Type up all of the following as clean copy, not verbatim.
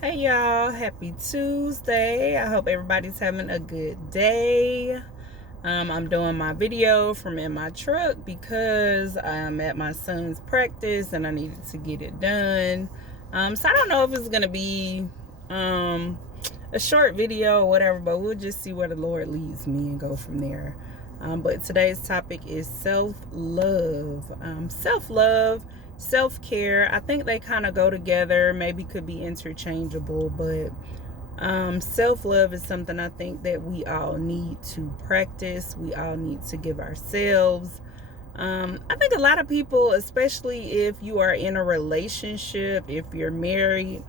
Hey y'all, happy Tuesday. I hope everybody's having a good day. I'm doing my video from in my truck because I'm at my son's practice and I needed to get it done. So I don't know if it's gonna be um, a short video or whatever, but we'll just see where the Lord leads me and go from there. But today's topic is self-love. Self-love, self-care. I think they kind of go together, maybe could be interchangeable, but self-love is something I think that we all need to practice. We all need to give ourselves. I think a lot of people, especially if you are in a relationship, if you're married,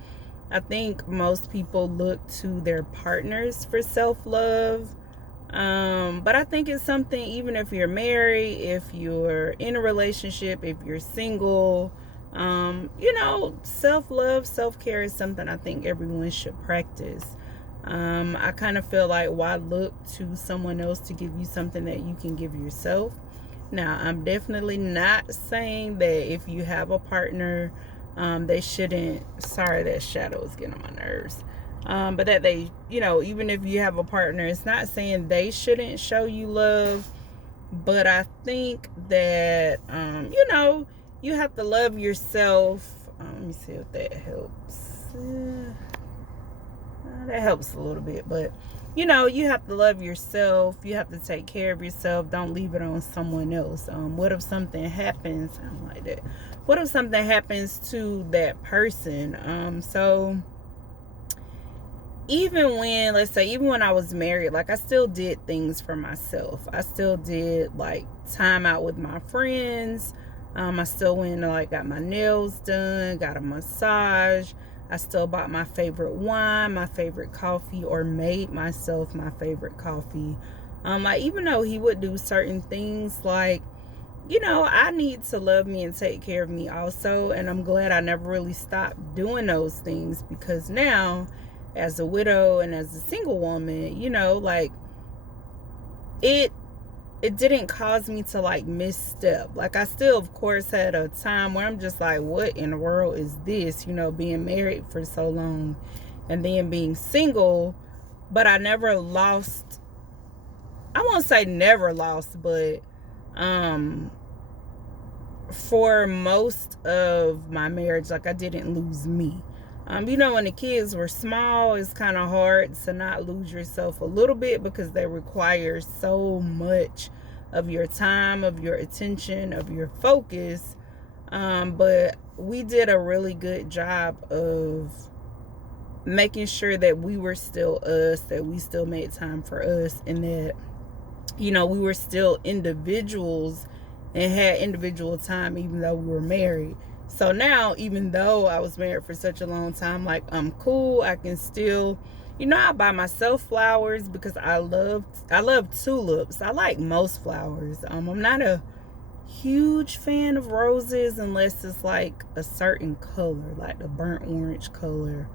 I think most people look to their partners for self-love. But I think it's something, even if you're married, if you're in a relationship, if you're single, self-love, self-care is something I think everyone should practice. I kind of feel like, why look to someone else to give you something that you can give yourself? Now, I'm definitely not saying that if you have a partner, they shouldn't. Sorry, that shadow is getting on my nerves. But that they, even if you have a partner, it's not saying they shouldn't show you love. But I think that, you have to love yourself. Let me see if that helps. That helps a little bit, but you have to love yourself. You have to take care of yourself. Don't leave it on someone else. What if something happens? I don't like that. What if something happens to that person? So even when, let's say, even when I was married, like, I still did things for myself. I still did, like, time out with my friends. I still went and, like, got my nails done, got a massage. I still bought my favorite wine, my favorite coffee, or made myself my favorite coffee. Like, even though he would do certain things, like, I need to love me and take care of me also. And I'm glad I never really stopped doing those things, because now, as a widow and as a single woman, like, it it didn't cause me to, like, misstep. Like, I still, of course, had a time where I'm just like, what in the world is this? Being married for so long and then being single, but I never lost. I won't say never lost, but um for most of my marriage, like, I didn't lose me. When the kids were small, it's kind of hard to not lose yourself a little bit, because they require so much of your time, of your attention, of your focus. But we did a really good job of making sure that we were still us, that we still made time for us, and that, we were still individuals and had individual time, even though we were married. So now, even though I was married for such a long time, like, I'm cool. I can still, I buy myself flowers because I love tulips. I like most flowers. I'm not a huge fan of roses unless it's like a certain color, like the burnt orange color.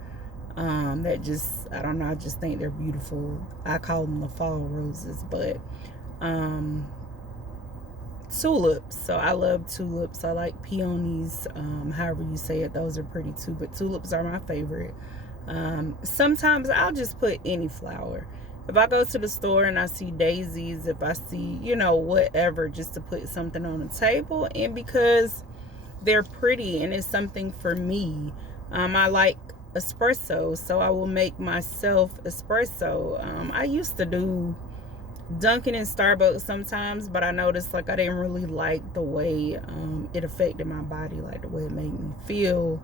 That just, I don't know, I just think they're beautiful. I call them the fall roses, but um tulips. So I love tulips. I like peonies, however you say it. Those are pretty too, but tulips are my favorite. Sometimes I'll just put any flower. If I go to the store and I see daisies, if I see, whatever, just to put something on the table, and because they're pretty and it's something for me. I like espresso, so I will make myself espresso. I used to do Dunkin' and Starbucks sometimes, but I noticed, like, I didn't really like the way it affected my body, like the way it made me feel.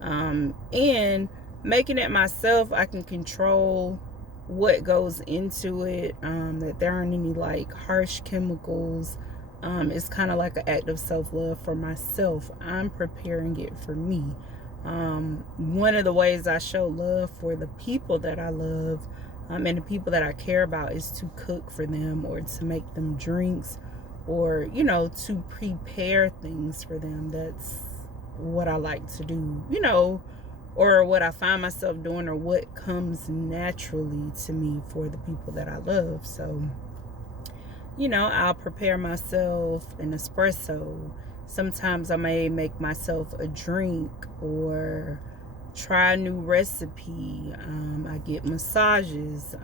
And making it myself, I can control what goes into it, that there aren't any, like, harsh chemicals. It's kind of like an act of self-love for myself. I'm preparing it for me. One of the ways I show love for the people that I love, and the people that I care about, is to cook for them, or to make them drinks, or, to prepare things for them. That's what I like to do, or what I find myself doing, or what comes naturally to me for the people that I love. So, I'll prepare myself an espresso. Sometimes I may make myself a drink, or try a new recipe. I get massages.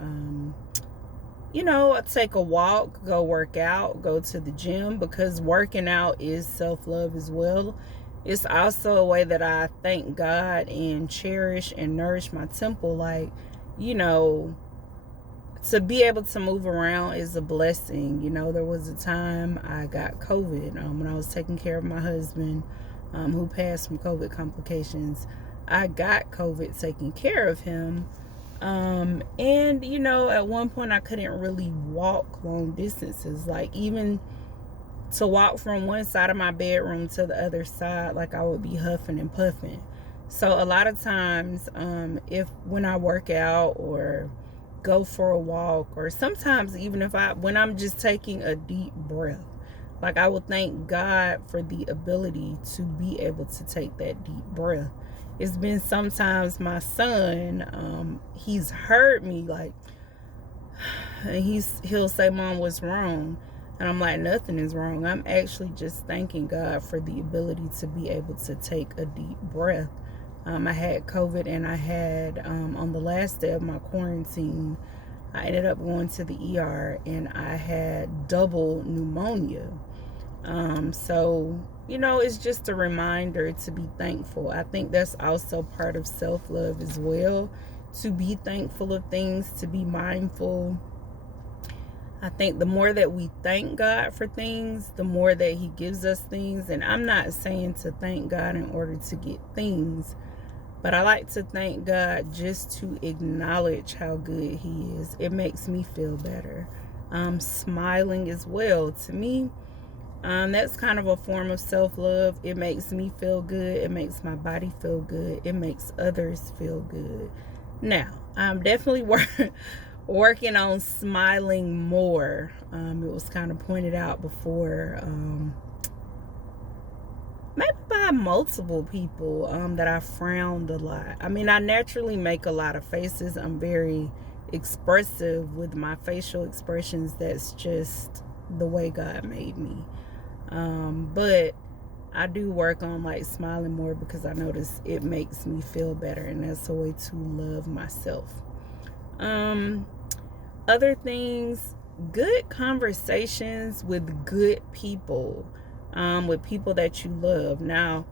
I take a walk, go work out, go to the gym, because working out is self-love as well. It's also a way that I thank God and cherish and nourish my temple. Like, you know, to be able to move around is a blessing. There was a time I got COVID when I was taking care of my husband, who passed from COVID complications. I got COVID taking care of him. And at one point I couldn't really walk long distances. Like, even to walk from one side of my bedroom to the other side, like, I would be huffing and puffing. So a lot of times, if when I work out or go for a walk, or sometimes even when I'm just taking a deep breath, like, I will thank God for the ability to be able to take that deep breath. It's been sometimes my son, he's heard me, like, and he'll say, "Mom, what's wrong?" And I'm like, "Nothing is wrong. I'm actually just thanking God for the ability to be able to take a deep breath." I had COVID, and I had, on the last day of my quarantine, I ended up going to the ER, and I had double pneumonia. So, it's just a reminder to be thankful. I think that's also part of self-love as well, to be thankful of things, to be mindful. I think the more that we thank God for things, the more that He gives us things. And I'm not saying to thank God in order to get things, but I like to thank God just to acknowledge how good He is. It makes me feel better. Smiling as well. To me, that's kind of a form of self-love. It makes me feel good. It makes my body feel good. It makes others feel good. Now, I'm definitely working on smiling more. It was kind of pointed out before, maybe by multiple people, that I frowned a lot. I mean, I naturally make a lot of faces. I'm very expressive with my facial expressions. That's just the way God made me. But I do work on, like, smiling more, because I notice it makes me feel better, and that's a way to love myself. Other things, good conversations with good people, with people that you love. Now,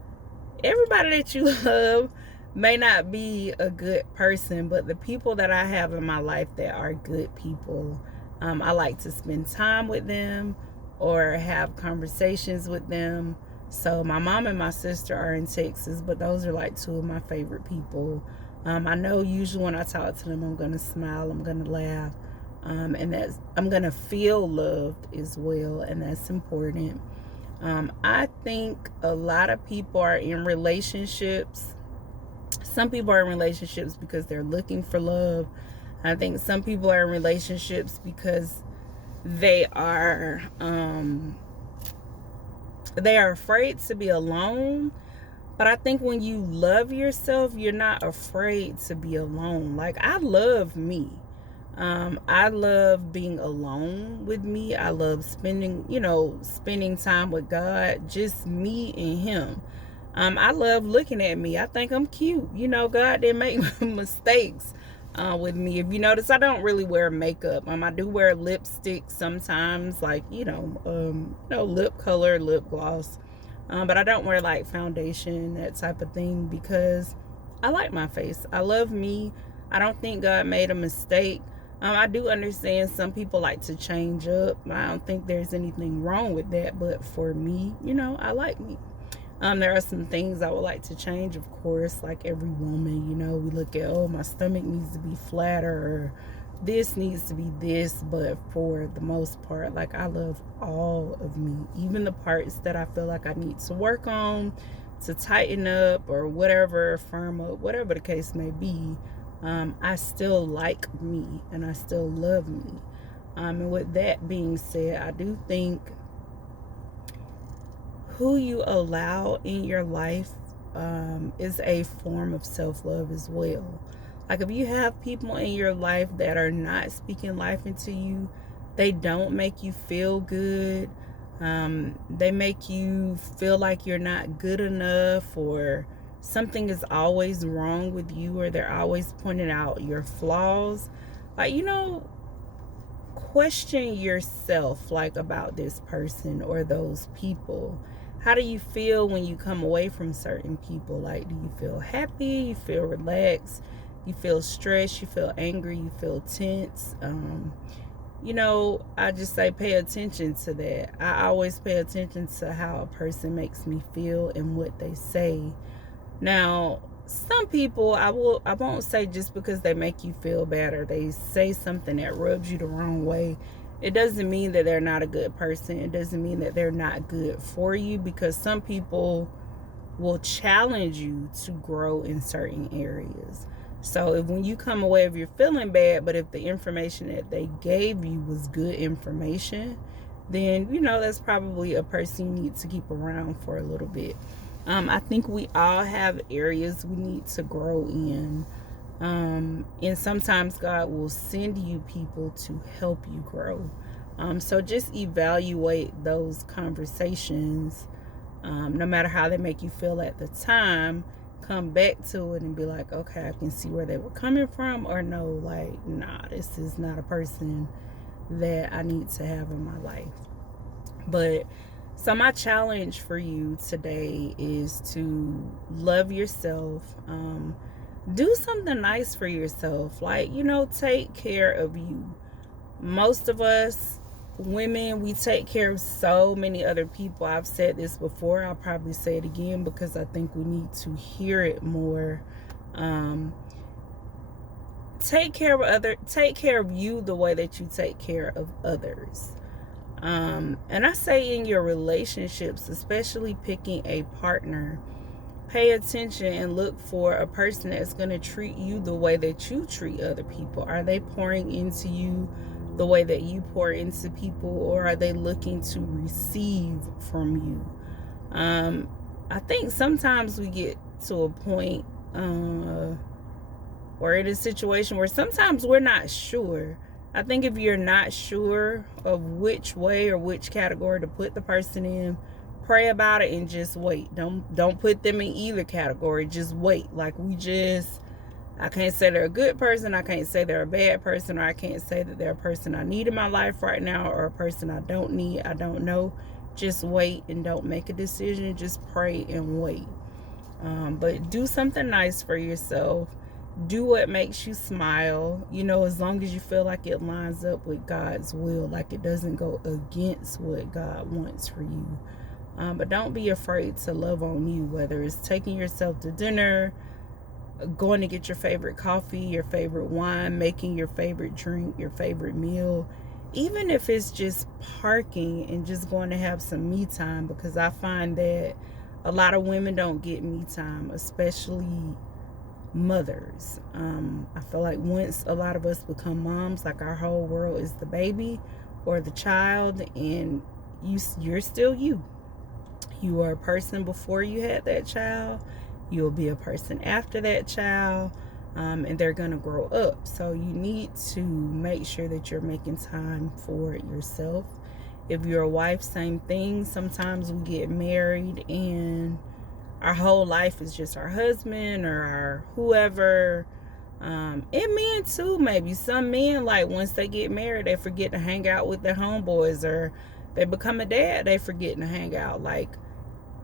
everybody that you love may not be a good person, but the people that I have in my life that are good people, I like to spend time with them or have conversations with them. So my mom and my sister are in Texas, but those are like two of my favorite people. I know usually when I talk to them, I'm going to smile, I'm going to laugh, and I'm going to feel loved as well, and that's important. I think a lot of people are in relationships. Some people are in relationships because they're looking for love. I think some people are in relationships because they are afraid to be alone. But I think when you love yourself, you're not afraid to be alone. Like, I love me. I love being alone with me. I love spending time with God, just me and Him. I love looking at me. I think I'm cute. God didn't make mistakes with me. If you notice, I don't really wear makeup. I do wear lipstick sometimes, like, lip color, lip gloss. But I don't wear, like, foundation, that type of thing, because I like my face. I love me. I don't think God made a mistake. I do understand some people like to change up. I don't think there's anything wrong with that. But for me, I like me. There are some things I would like to change, of course, like every woman. We look at, oh, my stomach needs to be flatter, or this needs to be this. But for the most part, like, I love all of me, even the parts that I feel like I need to work on, to tighten up, or whatever, firm up, whatever the case may be. I still like me, and I still love me. And with that being said, I do think who you allow in your life is a form of self-love as well. Like, if you have people in your life that are not speaking life into you, they don't make you feel good. They make you feel like you're not good enough, or something is always wrong with you, or they're always pointing out your flaws, like, question yourself, like, about this person or those people. How do you feel when you come away from certain people? Like, do you feel happy? You feel relaxed? You feel stressed? You feel angry? You feel tense? I just say pay attention to that. I always pay attention to how a person makes me feel and what they say. Now, some people, I won't say just because they make you feel bad or they say something that rubs you the wrong way, it doesn't mean that they're not a good person. It doesn't mean that they're not good for you, because some people will challenge you to grow in certain areas. So if when you come away, if you're feeling bad, but if the information that they gave you was good information, then that's probably a person you need to keep around for a little bit. I think we all have areas we need to grow in. And sometimes God will send you people to help you grow. So just evaluate those conversations. No matter how they make you feel at the time, come back to it and be like, okay, I can see where they were coming from, or no, like, nah, this is not a person that I need to have in my life. But so my challenge for you today is to love yourself. Do something nice for yourself. Like, take care of you. Most of us women, we take care of so many other people. I've said this before. I'll probably say it again because I think we need to hear it more. Take care of you the way that you take care of others. And I say in your relationships, especially picking a partner, pay attention and look for a person that's going to treat you the way that you treat other people. Are they pouring into you the way that you pour into people, or are they looking to receive from you? I think sometimes we get to a point or in a situation where sometimes we're not sure. I think if you're not sure of which way or which category to put the person in, pray about it and just wait. Don't put them in either category. Just wait. Like, I can't say they're a good person. I can't say they're a bad person, or I can't say that they're a person I need in my life right now or a person I don't need. I don't know. Just wait and don't make a decision. Just pray and wait. But do something nice for yourself. Do what makes you smile, as long as you feel like it lines up with God's will, like it doesn't go against what God wants for you. But don't be afraid to love on you, whether it's taking yourself to dinner, going to get your favorite coffee, your favorite wine, making your favorite drink, your favorite meal, even if it's just parking and just going to have some me time, because I find that a lot of women don't get me time, especially mothers. I feel like once a lot of us become moms, like our whole world is the baby or the child, and you're still you. You are a person before you had that child. You'll be a person after that child, and they're going to grow up. So you need to make sure that you're making time for yourself. If you're a wife, same thing. Sometimes we get married and our whole life is just our husband or our whoever. And men too, maybe. Some men, like, once they get married, they forget to hang out with their homeboys, or they become a dad, they forget to hang out. Like,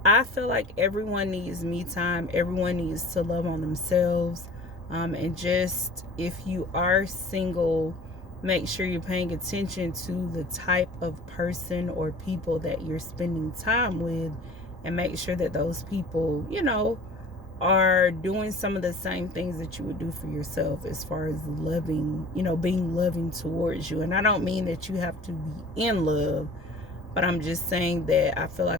I feel like everyone needs me time. Everyone needs to love on themselves. And just, if you are single, make sure you're paying attention to the type of person or people that you're spending time with, and make sure that those people, are doing some of the same things that you would do for yourself as far as loving, being loving towards you. And I don't mean that you have to be in love, but I'm just saying that I feel like